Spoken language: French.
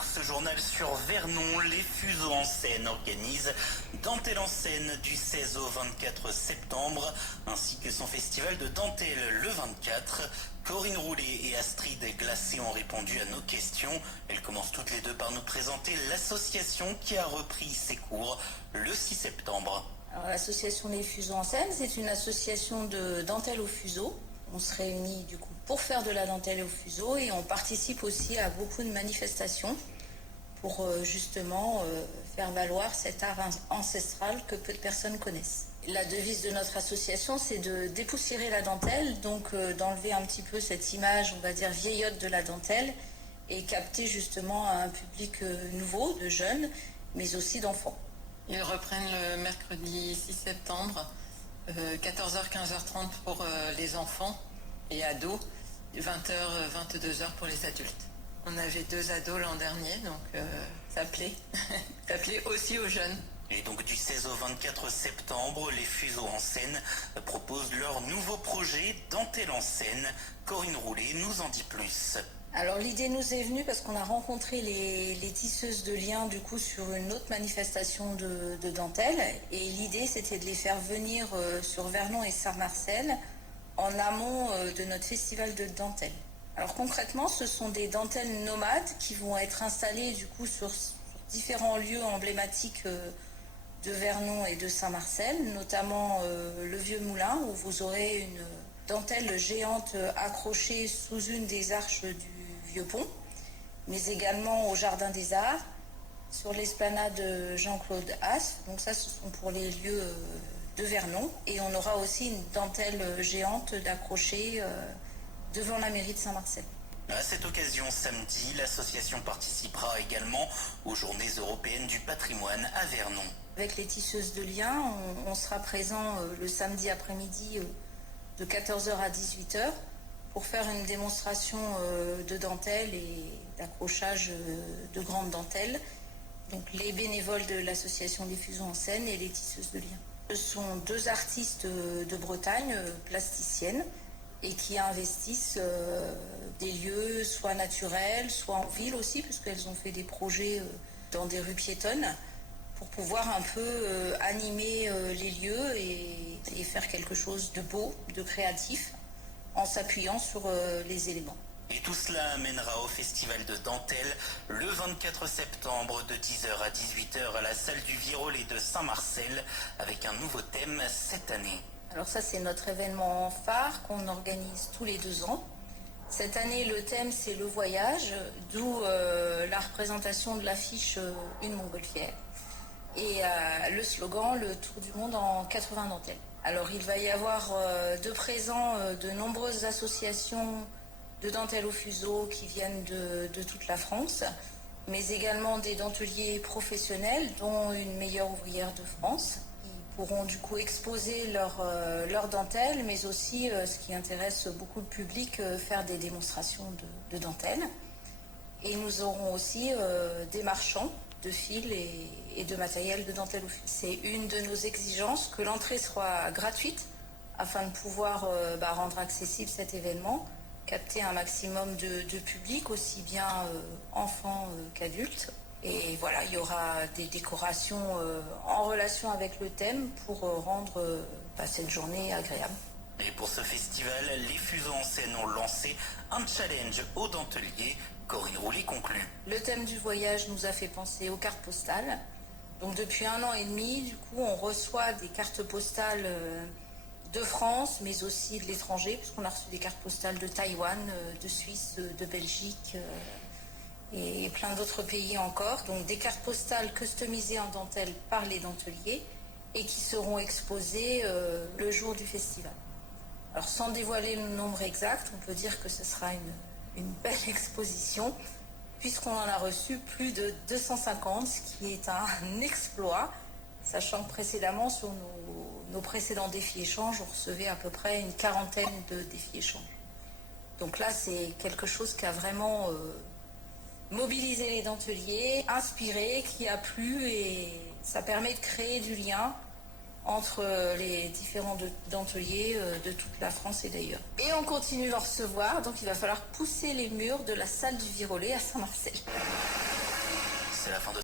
donc ce journal sur Vernon. Les Fuseaux en scène organisent Dentelle en scène du 16 au 24 septembre, ainsi que son festival de dentelle le 24. Corinne Roulet et Astrid Glacé ont répondu à nos questions. Elles commencent toutes les deux par nous présenter l'association qui a repris ses cours le 6 septembre. L'association des Fuseaux en scène, c'est une association de dentelle au fuseau. On se réunit du coup pour faire de la dentelle au fuseau et on participe aussi à beaucoup de manifestations pour justement faire valoir cet art ancestral que peu de personnes connaissent. La devise de notre association, c'est de dépoussiérer la dentelle, donc d'enlever un petit peu cette image, on va dire, vieillotte de la dentelle et capter justement un public nouveau, de jeunes, mais aussi d'enfants. Ils reprennent le mercredi 6 septembre, 14h-15h30 pour les enfants et ados, 20h, 22h pour les adultes. On avait 2 ados l'an dernier, donc ça plaît. Ça plaît aussi aux jeunes. Et donc du 16 au 24 septembre, les Fuseaux en scène proposent leur nouveau projet Dentelle en scène. Corinne Roulet nous en dit plus. Alors l'idée nous est venue parce qu'on a rencontré les tisseuses de liens du coup sur une autre manifestation de dentelle et l'idée c'était de les faire venir sur Vernon et Saint-Marcel en amont de notre festival de dentelle. Alors concrètement ce sont des dentelles nomades qui vont être installées du coup sur différents lieux emblématiques de Vernon et de Saint-Marcel, notamment le Vieux Moulin où vous aurez une dentelle géante accrochée sous une des arches du Vieux Pont, mais également au Jardin des Arts, sur l'esplanade Jean-Claude Haas. Donc ça, ce sont pour les lieux de Vernon. Et on aura aussi une dentelle géante d'accrocher devant la mairie de Saint-Marcel. À cette occasion, samedi, l'association participera également aux Journées européennes du patrimoine à Vernon. Avec les tisseuses de liens, on sera présent le samedi après-midi de 14h à 18h pour faire une démonstration de dentelle et d'accrochage de grandes dentelles. Donc les bénévoles de l'association des Fuseaux en scène et les tisseuses de liens. Ce sont 2 artistes de Bretagne, plasticiennes, et qui investissent des lieux soit naturels, soit en ville aussi, puisqu'elles ont fait des projets dans des rues piétonnes pour pouvoir un peu animer les lieux et faire quelque chose de beau, de créatif, en s'appuyant sur les éléments. Et tout cela amènera au festival de dentelle le 24 septembre de 10h à 18h à la salle du Virolet de Saint-Marcel avec un nouveau thème cette année. Alors ça c'est notre événement phare qu'on organise tous les 2 ans. Cette année le thème c'est le voyage, d'où la représentation de l'affiche Une montgolfière. Et le slogan, le tour du monde en 80 dentelles. Alors il va y avoir de présent de nombreuses associations de dentelle au fuseau qui viennent de toute la France, mais également des denteliers professionnels, dont une meilleure ouvrière de France. Ils pourront du coup exposer leur dentelle, mais aussi, ce qui intéresse beaucoup le public, faire des démonstrations de dentelle. Et nous aurons aussi des marchands de fils et de matériel de dentelle au fil. C'est une de nos exigences que l'entrée soit gratuite afin de pouvoir rendre accessible cet événement, capter un maximum de public, aussi bien enfants qu'adultes. Et voilà, il y aura des décorations en relation avec le thème pour rendre cette journée agréable. Et pour ce festival, les Fuseaux en scène ont lancé un challenge aux denteliers. Corinne Roulet conclut. Le thème du voyage nous a fait penser aux cartes postales. Donc depuis 1 an et demi, du coup, on reçoit des cartes postales de France, mais aussi de l'étranger, puisqu'on a reçu des cartes postales de Taïwan, de Suisse, de Belgique et plein d'autres pays encore. Donc des cartes postales customisées en dentelle par les denteliers et qui seront exposées le jour du festival. Alors sans dévoiler le nombre exact, on peut dire que ce sera une belle exposition, puisqu'on en a reçu plus de 250, ce qui est un exploit, sachant que précédemment, sur nos précédents défis échanges, on recevait à peu près une 40aine de défis échanges. Donc là, c'est quelque chose qui a vraiment mobilisé les denteliers, inspiré, qui a plu, et ça permet de créer du lien entre les différents denteliers de toute la France et d'ailleurs. Et on continue d'en recevoir, donc il va falloir pousser les murs de la salle du Virolet à Saint-Marcel. C'est la fin de